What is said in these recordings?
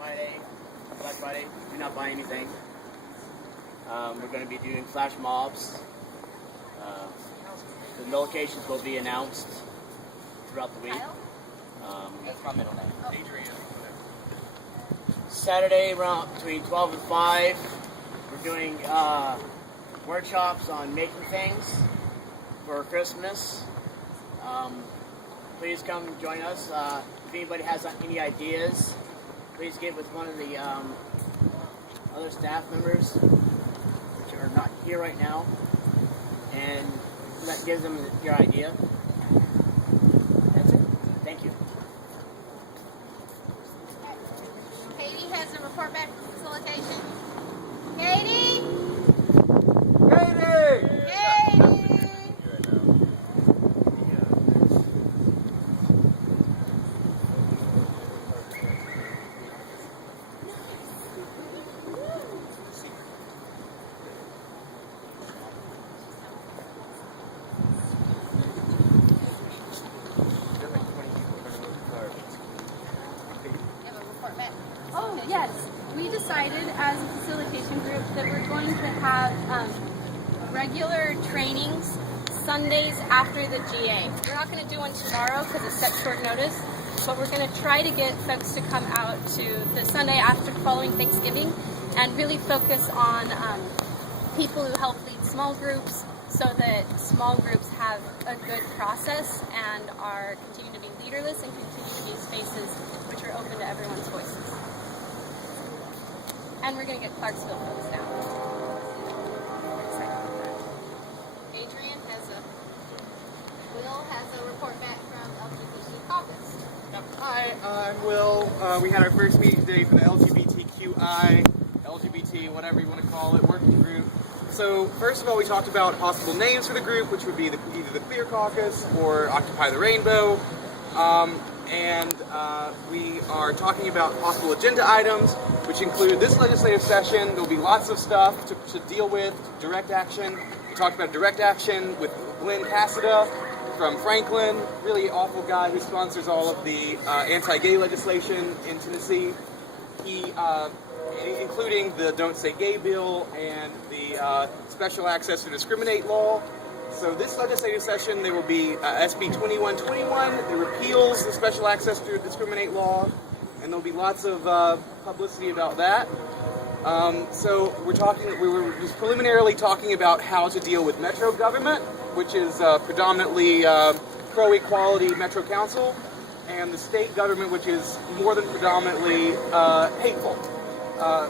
Friday, Black Friday. Do not buy anything. We're going to be doing flash mobs. The locations will be announced throughout the week. That's my middle name. Adrian. Saturday, around between 12 and 5, we're doing workshops on making things for Christmas. Please come join us. If anybody has any ideas, please get with one of the other staff members, which are not here right now, and that gives them your idea. That's it. Thank you. Katie has a report back from facilitation. Katie! Katie! Katie! Oh, yes. We decided as a facilitation group that we're going to have regular trainings Sundays after the GA. We're not going to do one tomorrow because it's such short notice, but we're going to try to get folks to come out to the Sunday after following Thanksgiving and really focus on people who help lead small groups so that small groups have a good process and are continue to be leaderless and continue to be spaces which are open to everyone's voices. And we're going to get Clarksville folks down. We're excited about that. Adrian Will has a report back from LGBT caucus. Hi, I'm Will. We had our first meeting today for the LGBTQI, LGBT, whatever you want to call it, working group. So first of all, we talked about possible names for the group, which would be either the Queer Caucus or Occupy the Rainbow. We are talking about possible agenda items, which include this legislative session. There will be lots of stuff to deal with, direct action. We talked about direct action with Glenn Cassida from Franklin, really awful guy who sponsors all of the anti-gay legislation in Tennessee. He, including the Don't Say Gay bill and the Special Access to Discriminate law. So this legislative session, there will be SB 2121 that repeals the Special Access to Discriminate law, and there'll be lots of publicity about that. So we were just preliminarily talking about how to deal with Metro government, which is predominantly pro-equality Metro Council, and the state government, which is more than predominantly hateful.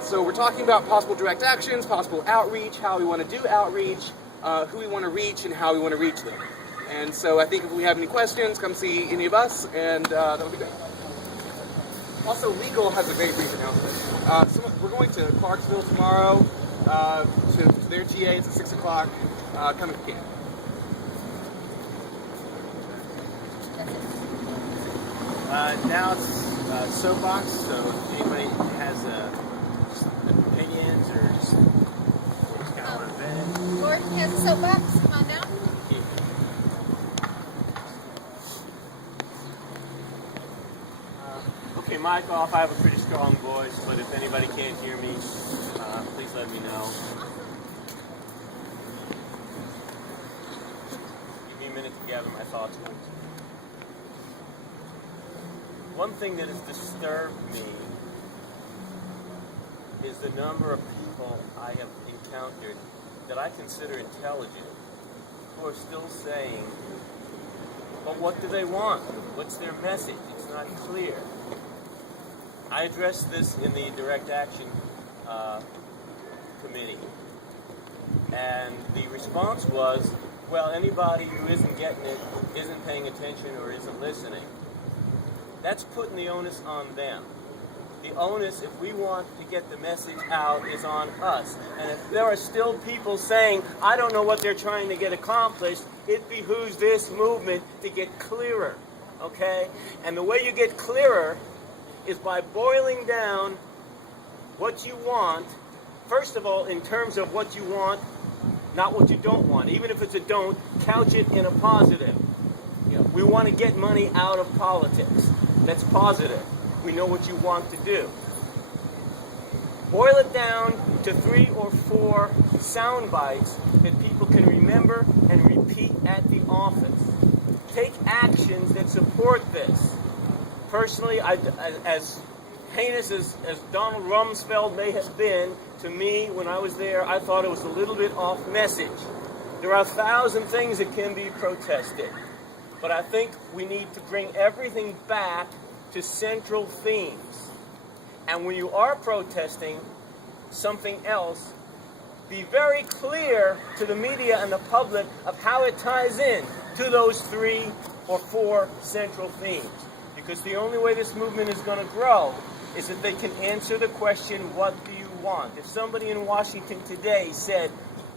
So we're talking about possible direct actions, possible outreach, how we want to do outreach, who we want to reach, and how we want to reach them. And so I think if we have any questions, come see any of us, and that would be great. Also, Legal has a very brief announcement. So we're going to Clarksville tomorrow to their GA. It's at 6 o'clock. Come if you can. Now it's soapbox, so if anybody has opinions or just kind of want to vent. Gordon has a soapbox. Come on down. Okay, mic off. I have a pretty strong voice, but if anybody can't hear me, please let me know. Give me a minute to gather my thoughts. One thing that has disturbed me is the number of people I have encountered that I consider intelligent who are still saying, but what do they want? What's their message? It's not clear. I addressed this in the Direct Action Committee, and the response was, well, anybody who isn't getting it isn't paying attention or isn't listening. That's putting the onus on them. The onus, if we want to get the message out, is on us. And if there are still people saying, I don't know what they're trying to get accomplished, it behooves this movement to get clearer, okay? And the way you get clearer is by boiling down what you want, first of all, in terms of what you want, not what you don't want. Even if it's a don't, couch it in a positive. You know, we want to get money out of politics. That's positive. We know what you want to do. Boil it down to 3 or 4 sound bites that people can remember and repeat at the office. Take actions that support this. Personally, as heinous as Donald Rumsfeld may have been to me when I was there, I thought it was a little bit off message. There are 1,000 things that can be protested, but I think we need to bring everything back to central themes. And when you are protesting something else, be very clear to the media and the public of how it ties in to those 3 or 4 central themes. Because the only way this movement is going to grow is if they can answer the question, what do you want? If somebody in Washington today said,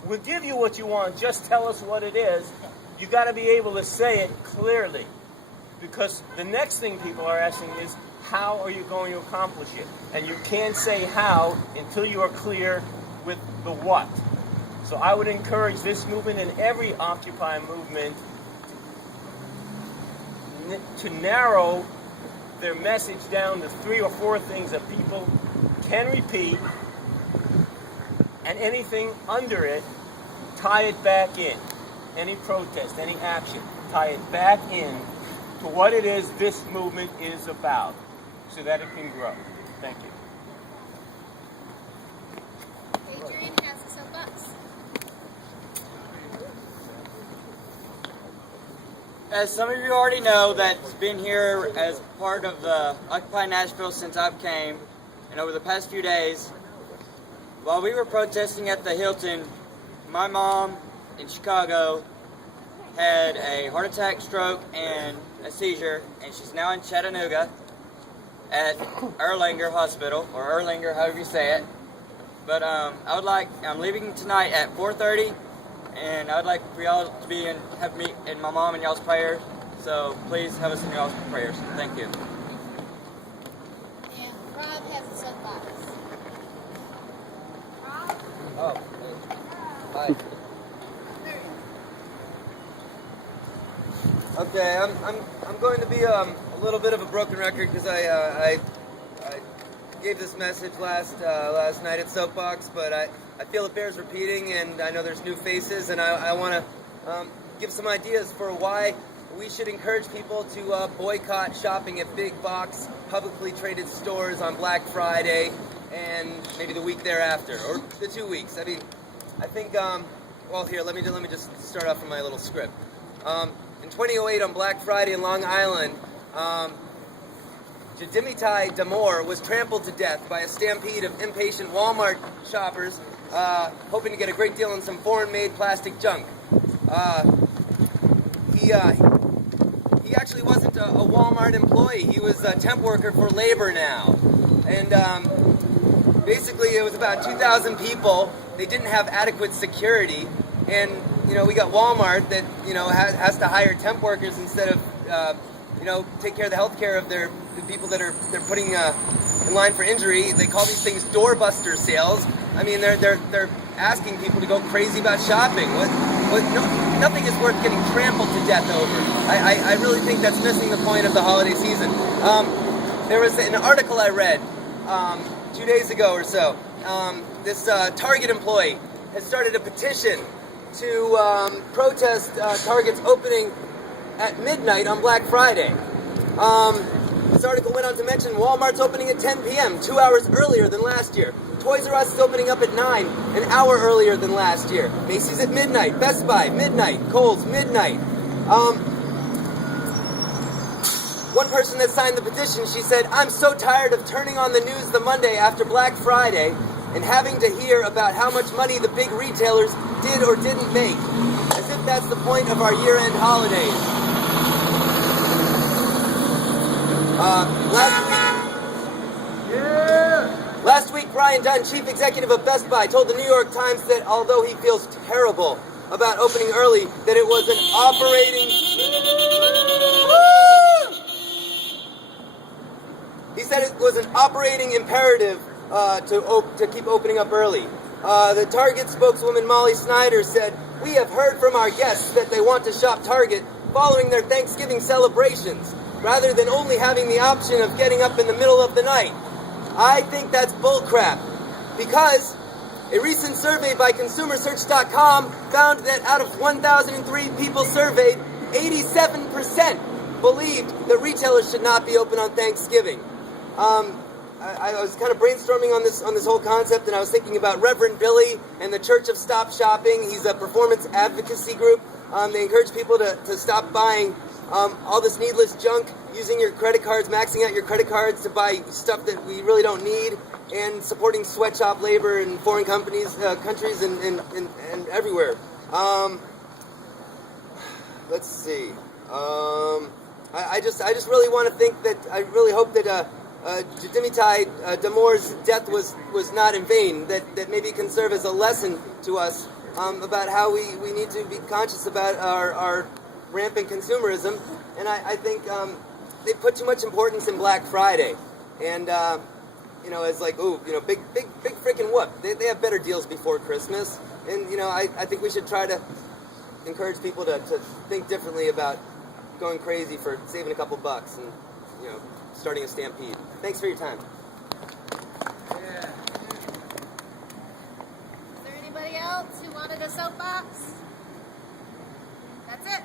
we'll give you what you want, just tell us what it is, you got to be able to say it clearly. Because the next thing people are asking is, how are you going to accomplish it? And you can't say how until you are clear with the what. So I would encourage this movement and every Occupy movement to narrow their message down to 3 or 4 things that people can repeat, and anything under it, tie it back in. Any protest, any action, tie it back in to what it is this movement is about, so that it can grow. Thank you. Adrian has a soapbox. As some of you already know, that's been here as part of the Occupy Nashville since I came, and over the past few days, while we were protesting at the Hilton, my mom in Chicago had a heart attack, stroke, and a seizure, and she's now in Chattanooga at Erlanger Hospital, or Erlanger, however you say it. But I'm leaving tonight at 4:30, and I would like for y'all to have me in my mom and y'all's prayers. So please have us in y'all's prayers. Thank you. And Rob has a soapbox. Rob? Oh, hi. Okay, I'm going to be a little bit of a broken record because I gave this message last night at Soapbox, but I feel it bears repeating, and I know there's new faces, and I want to give some ideas for why we should encourage people to boycott shopping at big box, publicly traded stores on Black Friday and maybe the week thereafter, or the 2 weeks. I mean, I think, well, here, let me just start off with my little script. In 2008 on Black Friday in Long Island, Jadimitai Damore was trampled to death by a stampede of impatient Walmart shoppers hoping to get a great deal on some foreign-made plastic junk. He actually wasn't a Walmart employee. He was a temp worker for Labor Now. And basically it was about 2,000 people. They didn't have adequate security. And, you know, we got Walmart that, you know, has to hire temp workers instead of, you know, take care of the health care of the people that they're putting in line for injury. They call these things doorbuster sales. I mean, they're asking people to go crazy about shopping. Nothing is worth getting trampled to death over. I really think that's missing the point of the holiday season. There was an article I read 2 days ago or so. This Target employee has started a petition to protest Target's opening at midnight on Black Friday. This article went on to mention Walmart's opening at 10 p.m., 2 hours earlier than last year. Toys R Us is opening up at 9, an hour earlier than last year. Macy's at midnight, Best Buy, midnight, Kohl's, midnight. One person that signed the petition, she said, "I'm so tired of turning on the news the Monday after Black Friday and having to hear about how much money the big retailers did or didn't make, as if that's the point of our year-end holidays." Last week, Brian Dunn, chief executive of Best Buy, told the New York Times that although he feels terrible about opening early, that it was an operating... He said it was an operating imperative to keep opening up early. The Target spokeswoman Molly Snyder said, "We have heard from our guests that they want to shop Target following their Thanksgiving celebrations, rather than only having the option of getting up in the middle of the night. I think that's bullcrap. because a recent survey by ConsumerSearch.com found that out of 1,003 people surveyed, 87% believed that retailers should not be open on Thanksgiving. I was kind of brainstorming on this whole concept, and I was thinking about Reverend Billy and the Church of Stop Shopping. He's a performance advocacy group. They encourage people to stop buying all this needless junk, using your credit cards, maxing out your credit cards to buy stuff that we really don't need, and supporting sweatshop labor in foreign countries and everywhere. Let's see. I just really want to think that I really hope that Dimitai Damore's death was not in vain. That maybe it can serve as a lesson to us about how we need to be conscious about our rampant consumerism. And I think they put too much importance in Black Friday, and as like, big freaking whoop. They have better deals before Christmas, and I think we should try to encourage people to think differently about going crazy for saving a couple bucks and starting a stampede. Thanks for your time. Is there anybody else who wanted a soapbox? That's it.